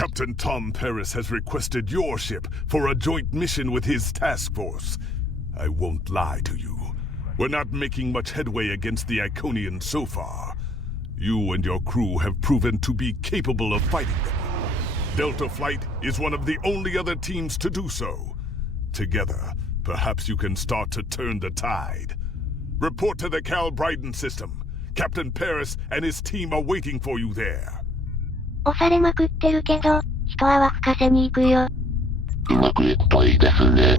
Captain Tom Paris has requested your ship for a joint mission with his task force. I won't lie to you. We're not making much headway against the Iconians so far. You and your crew have proven to be capable of fighting them. Delta Flight is one of the only other teams to do so. Together, perhaps you can start to turn the tide. Report to the Cal Bryden system. Captain Paris and his team are waiting for you there. 押されまくってるけど、一泡吹かせに行くよ。うまくいくといいですね。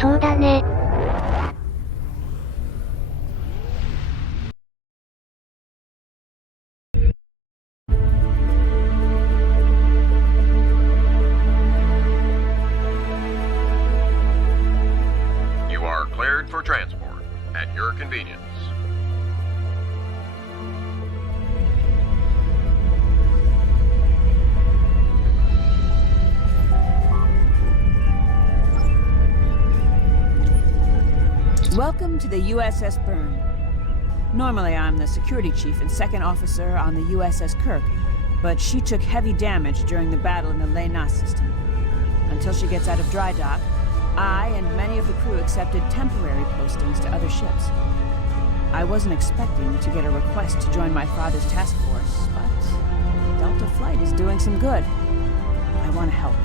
そうだね。You are cleared for transport at your convenience. Welcome to the USS Byrne. Normally I'm the security chief and second officer on the USS Kirk, but she took heavy damage during the battle in the Lena system. Until she gets out of dry dock, I and many of the crew accepted temporary postings to other ships. I wasn't expecting to get a request to join my father's task force, but Delta Flight is doing some good. I want to help.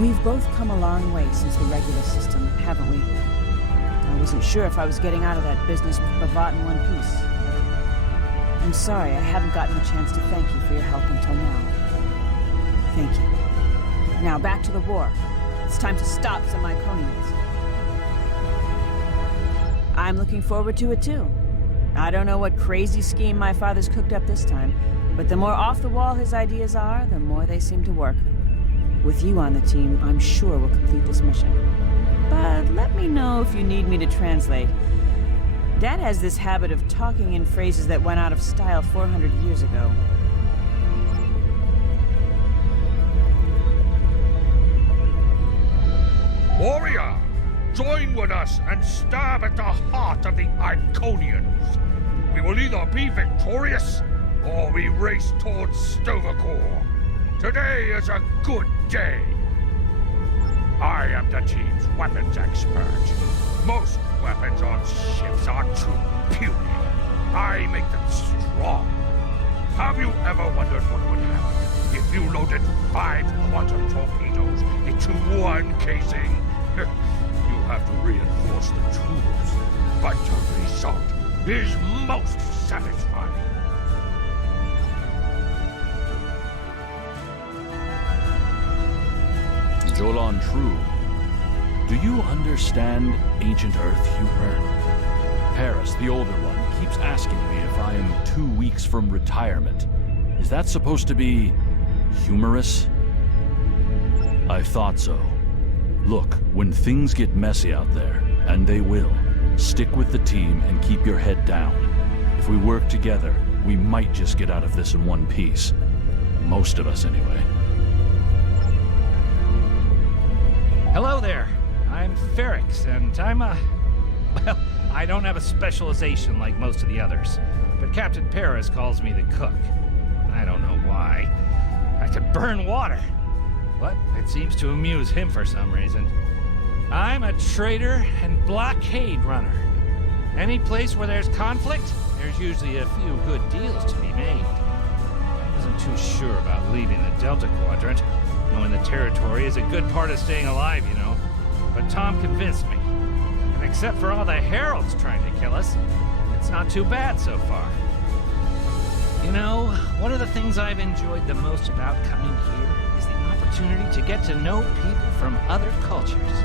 We've both come a long way since the regular system, haven't we? I wasn't sure if I was getting out of that business with Bavat in one piece. I'm sorry I haven't gotten a chance to thank you for your help until now. Thank you. Now back to the war. It's time to stop some Iconians. I'm looking forward to it too. I don't know what crazy scheme my father's cooked up this time, but the more off the wall his ideas are, the more they seem to work. With you on the team, I'm sure we'll complete this mission. But let me know if you need me to translate. Dad has this habit of talking in phrases that went out of style 400 years ago. Warrior, join with us and stab at the heart of the Iconians. We will either be victorious, or we race towards Stovercore. Today is a good day. I am the team's weapons expert. Most weapons on ships are too puny. I make them strong. Have you ever wondered what would happen if you loaded 5 quantum torpedoes into one casing? You have to reinforce the tubes, but the result is most satisfying. Jolan True, do you understand ancient Earth humor? Paris, the older one, keeps asking me if I am 2 weeks from retirement. Is that supposed to be humorous? I thought so. Look, when things get messy out there, and they will, stick with the team and keep your head down. If we work together, we might just get out of this in one piece. Most of us, anyway. Hello there. I'm Ferrix, and well, I don't have a specialization like most of the others, but Captain Paris calls me the cook. I don't know why. I can burn water, but it seems to amuse him for some reason. I'm a trader and blockade runner. Any place where there's conflict, there's usually a few good deals to be made. I wasn't too sure about leaving the Delta Quadrant. Knowing the territory is a good part of staying alive, you know. But Tom convinced me. And except for all the heralds trying to kill us, it's not too bad so far. You know, one of the things I've enjoyed the most about coming here is the opportunity to get to know people from other cultures.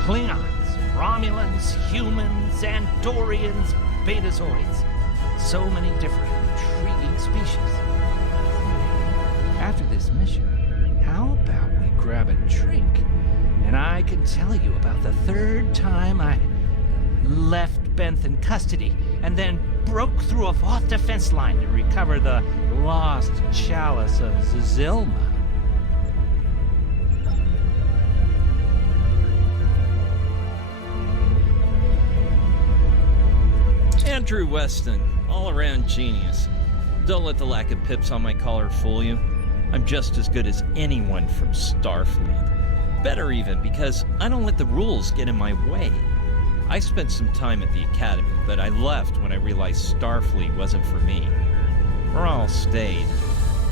Klingons, Romulans, humans, Andorians, Betazoids. So many different, intriguing species. After this mission, how about we grab a drink, and I can tell you about the third time I left Benth in custody, and then broke through a fourth defense line to recover the lost chalice of Zazilma. Andrew Weston, all-around genius. Don't let the lack of pips on my collar fool you. I'm just as good as anyone from Starfleet. Better even, because I don't let the rules get in my way. I spent some time at the Academy, but I left when I realized Starfleet wasn't for me. Morale stayed.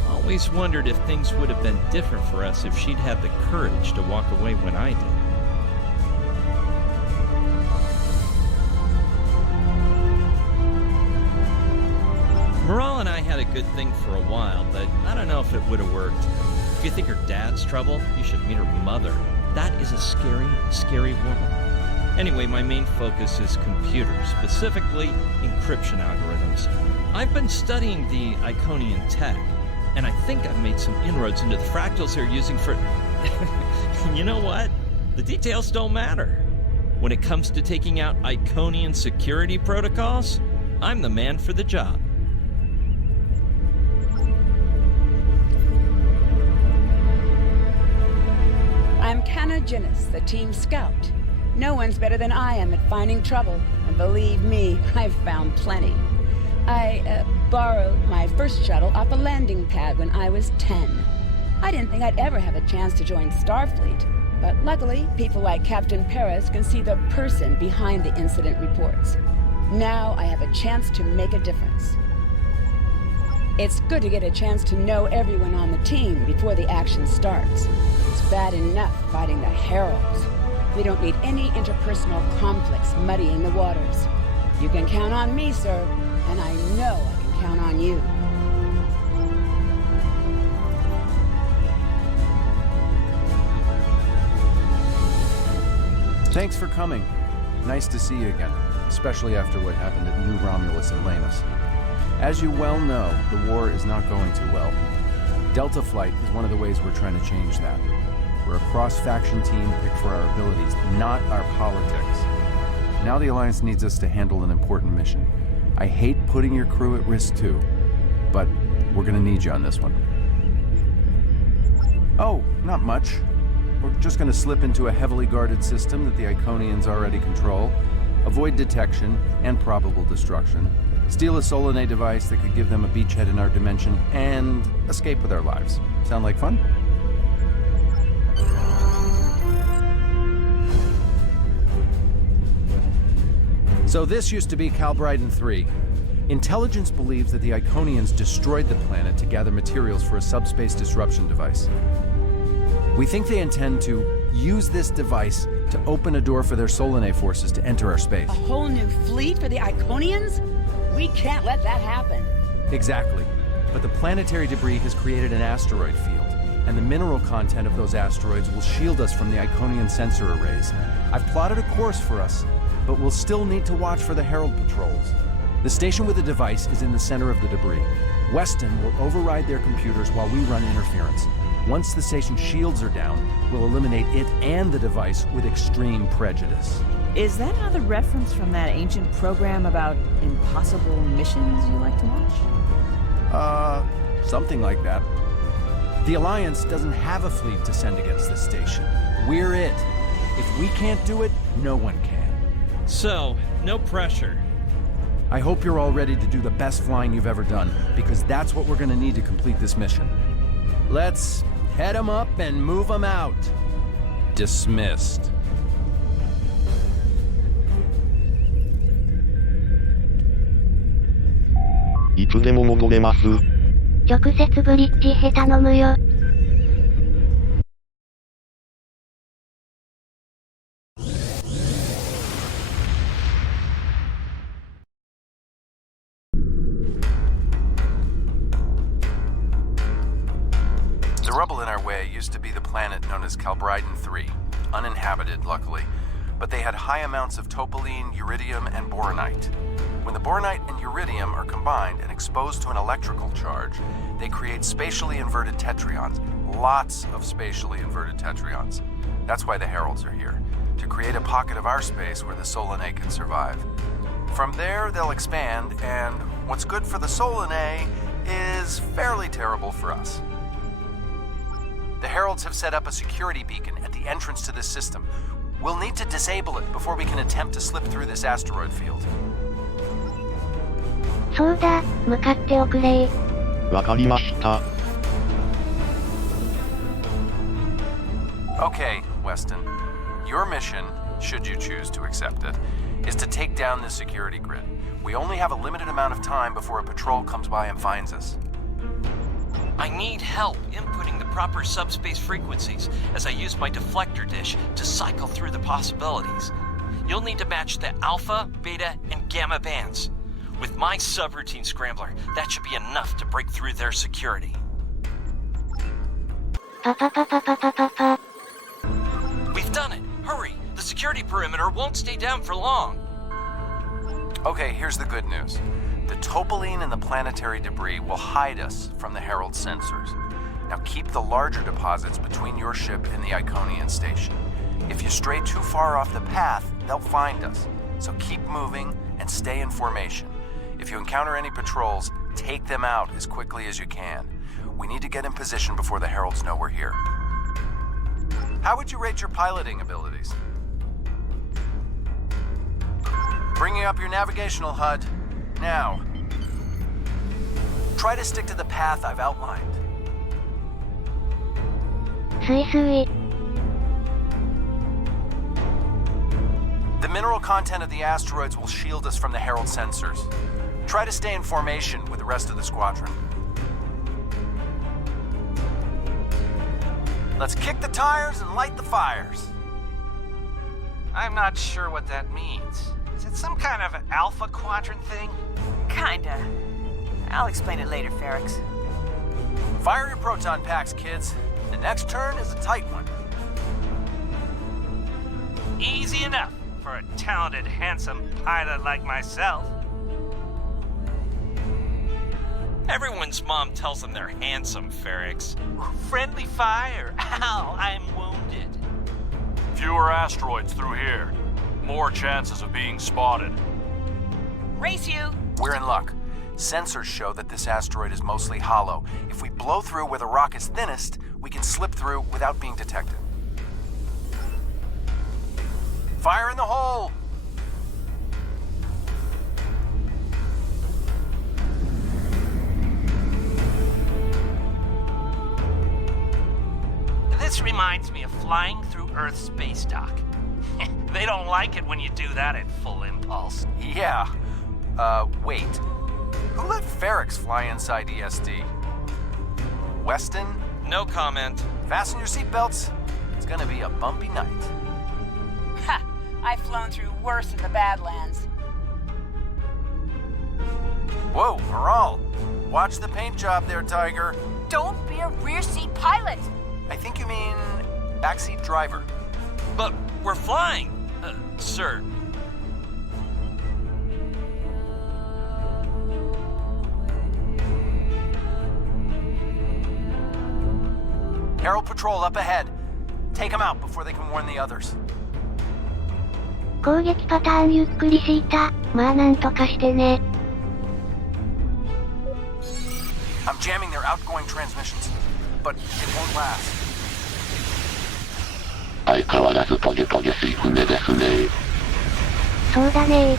Always wondered if things would have been different for us if she'd had the courage to walk away when I did. Morale and I had a good thing for a while, but I don't know if it would have worked. If you think her dad's trouble, you should meet her mother. That is a scary, scary woman. Anyway, my main focus is computers, specifically encryption algorithms. I've been studying the Iconian tech, and I think I've made some inroads into the fractals they're using for... You know what? The details don't matter. When it comes to taking out Iconian security protocols, I'm the man for the job. I'm Canna Ginnis, the team scout. No one's better than I am at finding trouble, and believe me, I've found plenty. I borrowed my first shuttle off a landing pad when I was 10. I didn't think I'd ever have a chance to join Starfleet, but luckily, people like Captain Paris can see the person behind the incident reports. Now I have a chance to make a difference. It's good to get a chance to know everyone on the team before the action starts. It's bad enough fighting the Heralds. We don't need any interpersonal conflicts muddying the waters. You can count on me, sir, and I know I can count on you. Thanks for coming. Nice to see you again, especially after what happened at New Romulus and Lanus. As you well know, the war is not going too well. Delta Flight is one of the ways we're trying to change that. We're a cross-faction team picked for our abilities, not our politics. Now the Alliance needs us to handle an important mission. I hate putting your crew at risk too, but we're gonna need you on this one. Oh, not much. We're just gonna slip into a heavily guarded system that the Iconians already control, avoid detection and probable destruction, steal a Solanae device that could give them a beachhead in our dimension, and escape with our lives. Sound like fun? So this used to be Calbrighton 3. Intelligence believes that the Iconians destroyed the planet to gather materials for a subspace disruption device. We think they intend to use this device to open a door for their Solanae forces to enter our space. A whole new fleet for the Iconians? We can't let that happen. Exactly. But the planetary debris has created an asteroid field, and the mineral content of those asteroids will shield us from the Iconian sensor arrays. I've plotted a course for us, but we'll still need to watch for the Herald patrols. The station with the device is in the center of the debris. Weston will override their computers while we run interference. Once the station's shields are down, we'll eliminate it and the device with extreme prejudice. Is that another reference from that ancient program about impossible missions you like to watch? Something like that. The Alliance doesn't have a fleet to send against this station. We're it. If we can't do it, no one can. So, no pressure. I hope you're all ready to do the best flying you've ever done, because that's what we're gonna need to complete this mission. Let's head them up and move them out. Dismissed. いつでも戻れます。直接ブリッジへ頼むよ。The rubble in our way used to be the planet known as Calbrighton 3, uninhabited, luckily, but they had high amounts of topoline, uridium, and boronite. When the boronite and uridium are combined and exposed to an electrical charge, they create spatially inverted tetraons, lots of spatially inverted tetraons. That's why the Heralds are here, to create a pocket of our space where the Solanae can survive. From there, they'll expand, and what's good for the Solanae is fairly terrible for us. The Heralds have set up a security beacon at the entrance to this system. We'll need to disable it before we can attempt to slip through this asteroid field. そうだ、向かっておくれ。わかりました。Okay, Weston. Your mission, should you choose to accept it, is to take down this security grid. We only have a limited amount of time before a patrol comes by and finds us. I need help inputting the proper subspace frequencies as I use my deflector dish to cycle through the possibilities. You'll need to match the alpha, beta, and gamma bands. With my subroutine scrambler, that should be enough to break through their security. We've done it! Hurry! The security perimeter won't stay down for long. Okay, here's the good news. The topoline and the planetary debris will hide us from the Herald sensors. Now keep the larger deposits between your ship and the Iconian station. If you stray too far off the path, they'll find us. So keep moving and stay in formation. If you encounter any patrols, take them out as quickly as you can. We need to get in position before the Heralds know we're here. How would you rate your piloting abilities? Bringing up your navigational HUD. Now, try to stick to the path I've outlined. スイスイ。 The mineral content of the asteroids will shield us from the Herald sensors. Try to stay in formation with the rest of the squadron. Let's kick the tires and light the fires. I'm not sure what that means. Is it some kind of alpha quadrant thing? Kinda. I'll explain it later, Ferrix. Fire your proton packs, kids. The next turn is a tight one. Easy enough for a talented, handsome pilot like myself. Everyone's mom tells them they're handsome, Ferrix. Friendly fire. Ow, I'm wounded. Fewer asteroids through here. More chances of being spotted. Race you! We're in luck. Sensors show that this asteroid is mostly hollow. If we blow through where the rock is thinnest, we can slip through without being detected. Fire in the hole! This reminds me of flying through Earth's space dock. They don't like it when you do that at full impulse. Yeah. Wait. Who let Ferrix fly inside ESD? Weston? No comment. Fasten your seatbelts. It's gonna be a bumpy night. Ha! I've flown through worse in the Badlands. Whoa, Maral. Watch the paint job there, Tiger. Don't be a rear seat pilot! I think you mean backseat driver. But we're flying, sir. Herald Patrol up ahead. Take them out before they can warn the others. 攻撃パターンゆっくりシータ。まあなんとかしてね。I'm jamming their outgoing transmissions, but it won't last. 相変わらずトゲトゲしい船ですね。そうだね。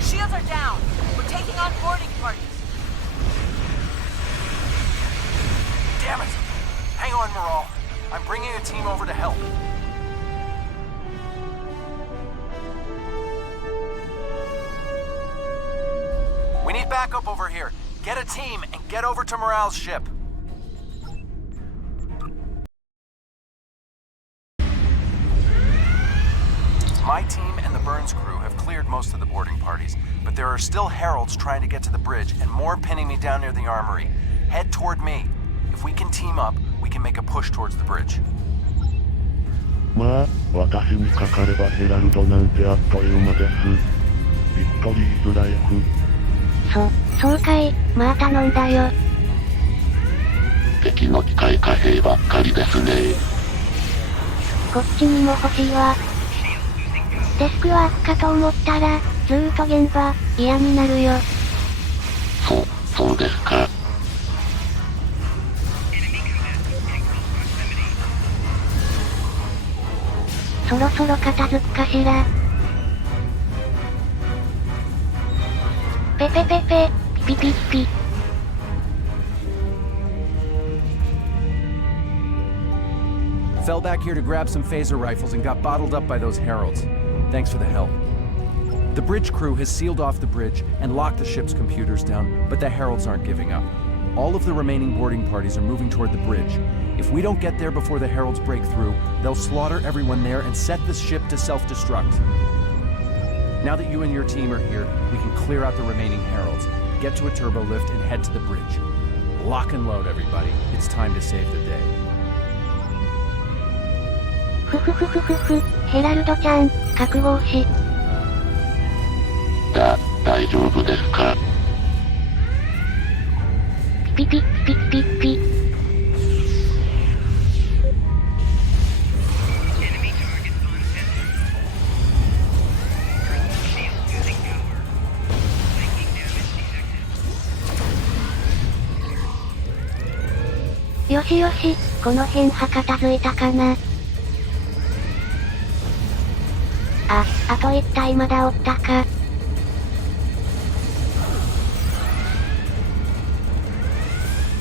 Shields are down. We're taking on boarding parties. Damn it! Hang on, Maral. I'm bringing a team over to help. We need backup over here. Get a team and get over to Morale's ship. My team and the Burns crew have cleared most of the boarding parties, but there are still heralds trying to get to the bridge and more pinning me down near the armory. Head toward me. If we can team up, we can make a push towards the bridge. まあ、私にかかればヘラルドなんてあっという間です。ビクトリーズライフ。そうかい。まあ頼んだよ。敵の機械貨幣ばっかりですね。こっちにも欲しいわ。デスクワークかと思ったら、ずーっと現場、嫌になるよ。そうですか。そろそろ片付くかしら。ペペペペ、ピピピピ。Fell back here to grab some phaser rifles and got bottled up by those heralds. Thanks for the help. The bridge crew has sealed off the bridge and locked the ship's computers down, but the heralds aren't giving up. All of the remaining boarding parties are moving toward the bridge. If we don't get there before the heralds break through, they'll slaughter everyone there and set the ship to self-destruct. Now that you and your team are here, we can clear out the remaining heralds, get to a turbo lift, and head to the bridge. Lock and load, everybody. It's time to save the day. ふふふふふふ、ヘラルドちゃん、覚悟し。大丈夫ですか？ピピピピピピ。よしよし、この辺は片付いたかな。あと一体まだおったか。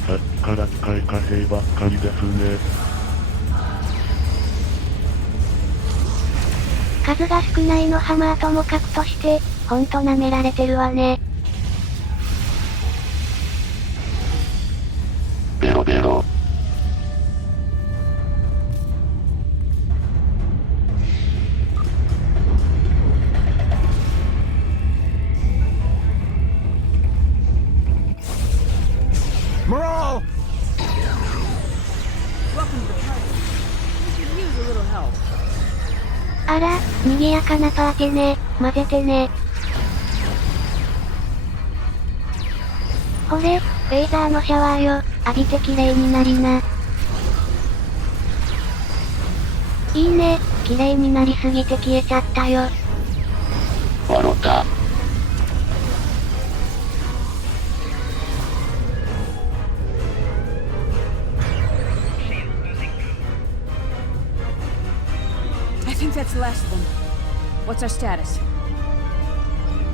さっきから機械貨幣ばっかりですね。数が少ないのハマーともかくとして、ほんと舐められてるわね。ベロベロ。Morale! Welcome to the party. We could use a little help. あら、賑やかなパーティーね。混ぜてね。ほれ、フェイザーのシャワーよ。浴びて綺麗になりな。いいね、綺麗になりすぎて消えちゃったよ。笑った。I think that's the last of them. What's our status?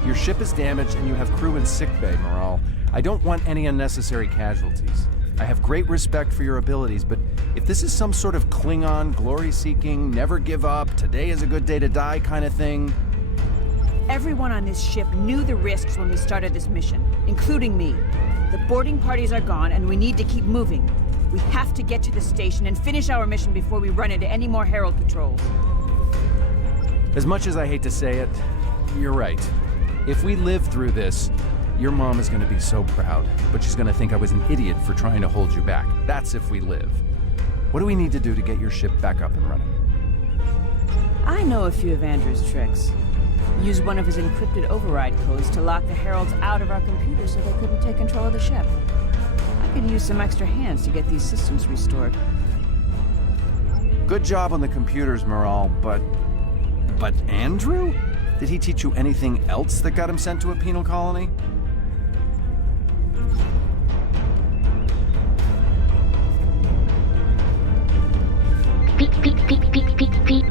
Your ship is damaged and you have crew in sickbay, Morale. I don't want any unnecessary casualties. I have great respect for your abilities, but if this is some sort of Klingon, glory-seeking, never give up, today is a good day to die kind of thing... Everyone on this ship knew the risks when we started this mission, including me. The boarding parties are gone and we need to keep moving. We have to get to the station and finish our mission before we run into any more Herald patrols. As much as I hate to say it, you're right. If we live through this, your mom is gonna be so proud, but she's gonna think I was an idiot for trying to hold you back. That's if we live. What do we need to do to get your ship back up and running? I know a few of Andrew's tricks. Use one of his encrypted override codes to lock the Heralds out of our computers so they couldn't take control of the ship. I could use some extra hands to get these systems restored. Good job on the computers, Morale, but Andrew? Did he teach you anything else that got him sent to a penal colony? Pick, pick, pick, pick, pick, pick.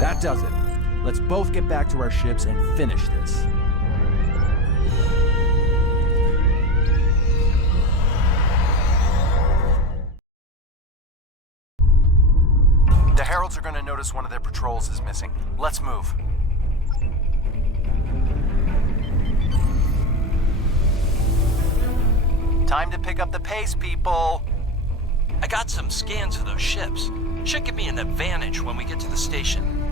That does it. Let's both get back to our ships and finish this. The Heralds are going to notice one of their patrols is missing. Let's move. Time to pick up the pace, people. I got some scans of those ships. Should give me an advantage when we get to the station.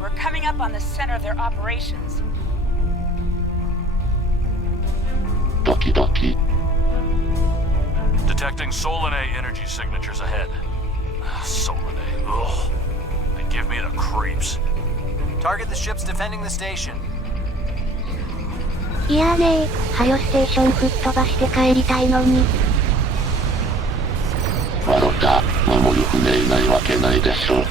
We're coming up on the center of their operations. Doki doki. Detecting Solanae energy signatures ahead. Solanae, ugh. They give me the creeps. Target the ships defending the station. いやねー、はよステーション吹っ飛ばして帰りたいのに。笑った。守る船いないわけないでしょ。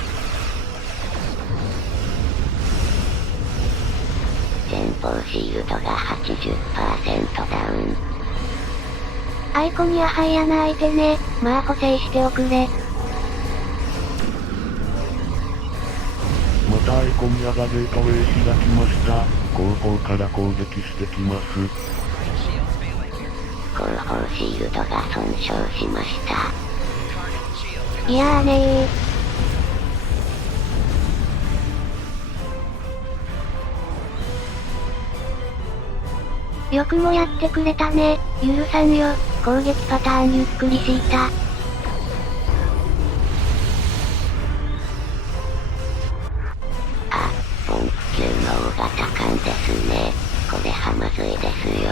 前方シールドが 80% ダウン。アイコにはハイ穴開いてね。まあ補正しておくれ。またイコニアがゲートウェイ開きました。後方から攻撃してきます。後方シールドが損傷しました。いやーねー。よくもやってくれたね。許さんよ。攻撃パターンゆっくり敷いた。あ、ポンプ級の大型艦ですね。これはまずいですよ。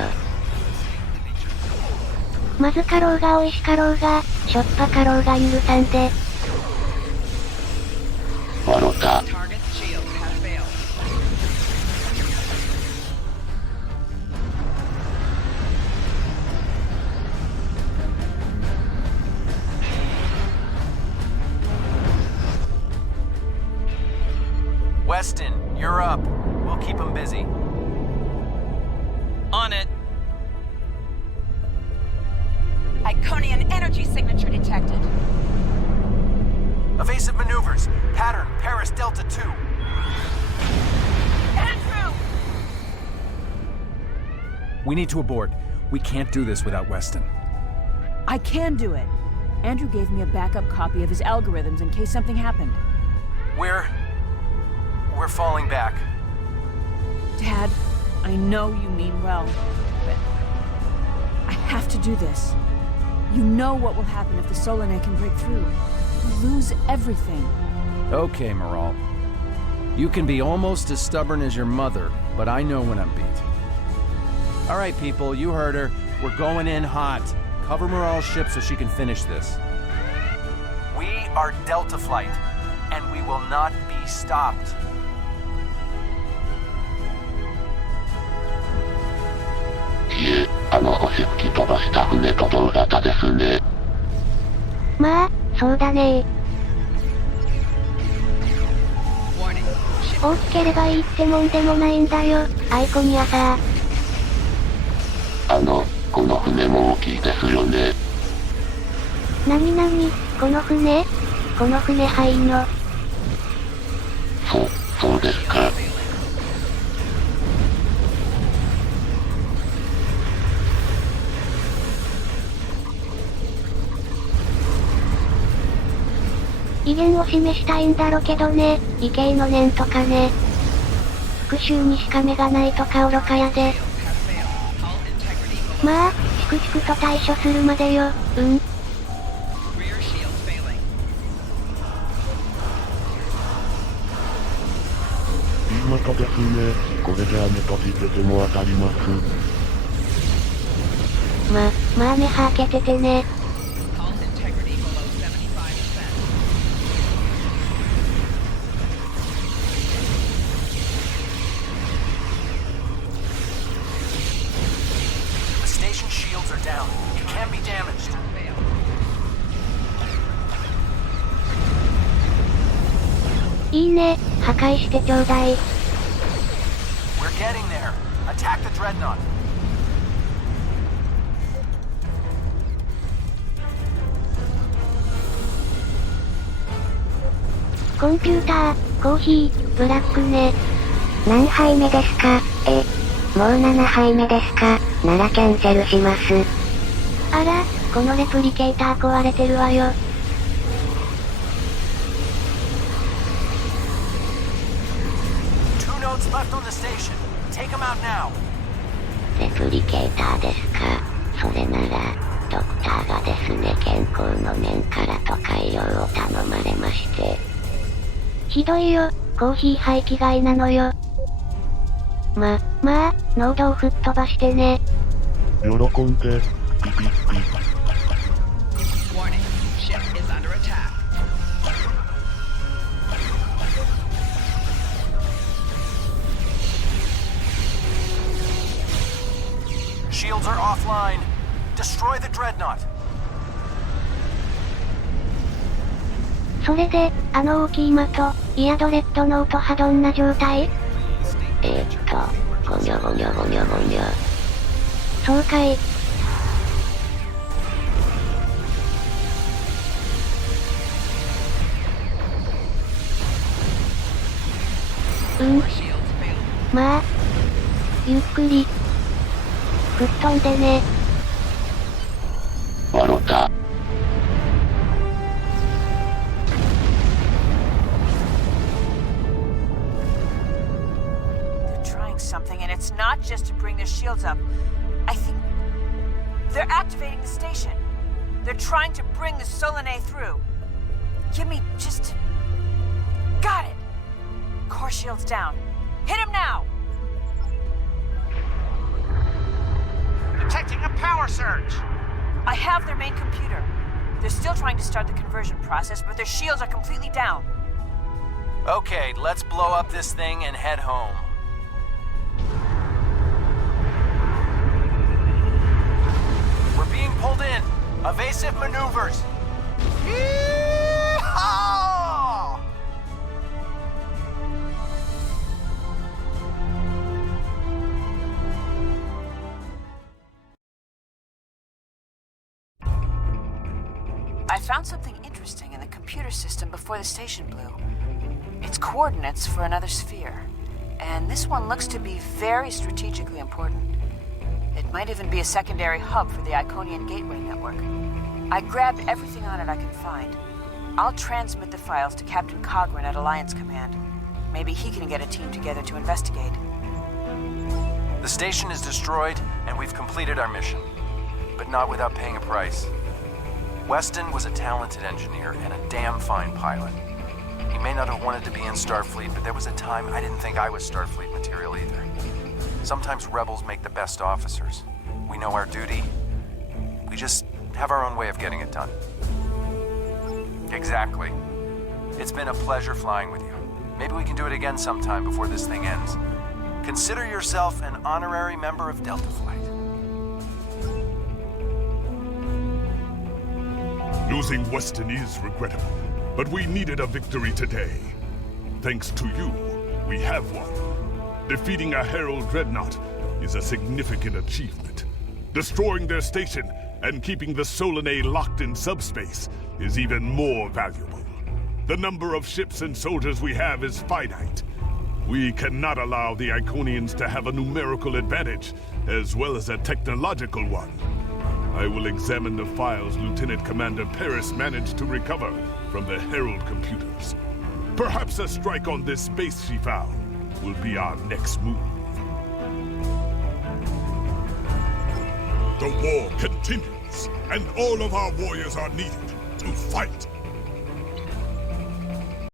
まずかろうが美味しかろうが、しょっぱかろうが許さんで。笑った。Weston, you're up. We'll keep him busy. On it. Iconian energy signature detected. Evasive maneuvers. Pattern, Paris Delta 2. Andrew! We need to abort. We can't do this without Weston. I can do it. Andrew gave me a backup copy of his algorithms in case something happened. We're falling back. Dad, I know you mean well, but I have to do this. You know what will happen if the Solanae can break through. We'll lose everything. Okay, Maral. You can be almost as stubborn as your mother, but I know when I'm beat. All right, people, you heard her. We're going in hot. Cover Maral's ship so she can finish this. We are Delta Flight, and we will not be stopped. いえ、あの星吹き飛ばした船と同型ですね。まあ、そうだね大きければいいってもんでもないんだよ、アイコニアさ。この船も大きいですよね。なになに、この船はいいの。そうですか。威厳を示したいんだろけどね、異形の念とかね。復讐にしか目がないとか愚かやで。まあ、粛々と対処するまでよ、いい的ですね。これで雨閉じてても当たります。まあ目は開けててね。いいね、破壊してちょうだい。We're getting there. Attack the dreadnought. コンピューター、コーヒー、ブラックね。何杯目ですか？もう7杯目ですか？ならキャンセルします。あら、このレプリケーター壊れてるわよ。レプリケーターですか。それなら、ドクターがですね、健康の面からと改良を頼まれまして。ひどいよ、コーヒー廃棄外なのよ。まあ、濃度を吹っ飛ばしてね。喜んで、ピピピ。Shields are offline. Destroy the dreadnought. それで、あの大きい的、イヤドレッドノートはどんな状態？ゴニョゴニョゴニョゴニョ。そうかい。まあ、ゆっくり。吹っ飛んでね。笑った。They're trying something, and it's not just to bring their shields up. I think they're activating the station. They're trying to bring the Solanae through. Give me just... Got it! Core shields down. Hit him now! Detecting a power surge! I have their main computer. They're still trying to start the conversion process, but their shields are completely down. Okay, let's blow up this thing and head home. We're being pulled in. Evasive maneuvers. Yeehaw! I found something interesting in the computer system before the station blew. It's coordinates for another sphere. And this one looks to be very strategically important. It might even be a secondary hub for the Iconian Gateway network. I grabbed everything on it I can find. I'll transmit the files to Captain Cogran at Alliance Command. Maybe he can get a team together to investigate. The station is destroyed, and we've completed our mission. But not without paying a price. Weston was a talented engineer and a damn fine pilot. He may not have wanted to be in Starfleet, but there was a time I didn't think I was Starfleet material either. Sometimes rebels make the best officers. We know our duty. We just have our own way of getting it done. Exactly. It's been a pleasure flying with you. Maybe we can do it again sometime before this thing ends. Consider yourself an honorary member of Delta Flight. Losing Weston is regrettable, but we needed a victory today. Thanks to you, we have one. Defeating a Herald dreadnought is a significant achievement. Destroying their station and keeping the Solanae locked in subspace is even more valuable. The number of ships and soldiers we have is finite. We cannot allow the Iconians to have a numerical advantage, as well as a technological one. I will examine the files Lieutenant Commander Paris managed to recover from the Herald computers. Perhaps a strike on this base she found will be our next move. The war continues, and all of our warriors are needed to fight